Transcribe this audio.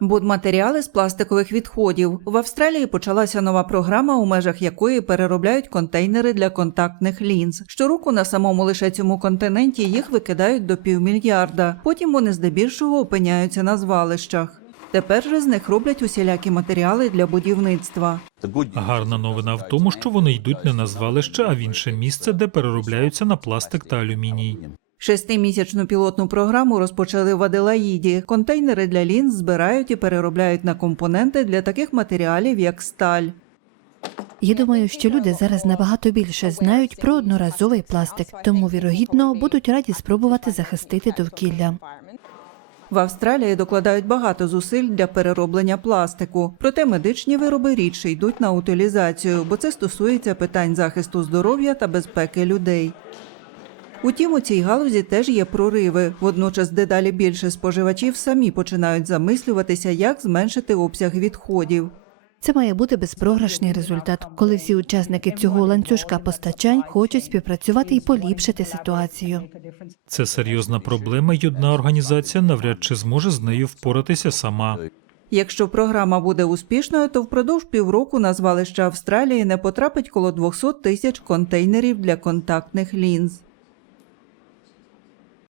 Будматеріали з пластикових відходів. В Австралії почалася нова програма, у межах якої переробляють контейнери для контактних лінз. Щороку на самому лише цьому континенті їх викидають до півмільярда. Потім вони здебільшого опиняються на звалищах. Тепер же з них роблять усілякі матеріали для будівництва. Гарна новина в тому, що вони йдуть не на звалище, а в інше місце, де переробляються на пластик та алюміній. Шестимісячну пілотну програму розпочали в Аделаїді. Контейнери для лінз збирають і переробляють на компоненти для таких матеріалів, як сталь. Я думаю, що люди зараз набагато більше знають про одноразовий пластик, тому вірогідно будуть раді спробувати захистити довкілля. В Австралії докладають багато зусиль для перероблення пластику, проте медичні вироби рідше йдуть на утилізацію, бо це стосується питань захисту здоров'я та безпеки людей. Утім, у цій галузі теж є прориви. Водночас дедалі більше споживачів самі починають замислюватися, як зменшити обсяг відходів. Це має бути безпрограшний результат, коли всі учасники цього ланцюжка постачань хочуть співпрацювати і поліпшити ситуацію. Це серйозна проблема, і одна організація навряд чи зможе з нею впоратися сама. Якщо програма буде успішною, то впродовж півроку на звалище Австралії не потрапить коло 200 тисяч контейнерів для контактних лінз.